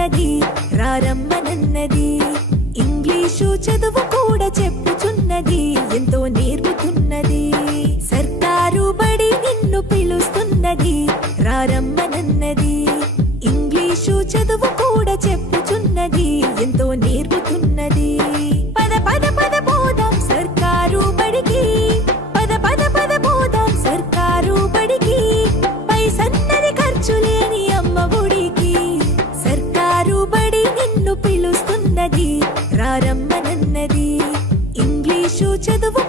ఉన్నది రారమ్మనన్నది ఇంగ్లీషు చదువు కూడా చెప్పుచున్నది ఎంతో నేర్పుతున్నది. సర్కారు బడి నిన్ను పిలుస్తున్నది రారమ్మనన్నది ఇంగ్లీషు చదువు కూడా చెప్పుచున్నది ఎంతో నేర్పుతున్నది. రారమ్మనన్నది ఇంగ్లీషు చదువు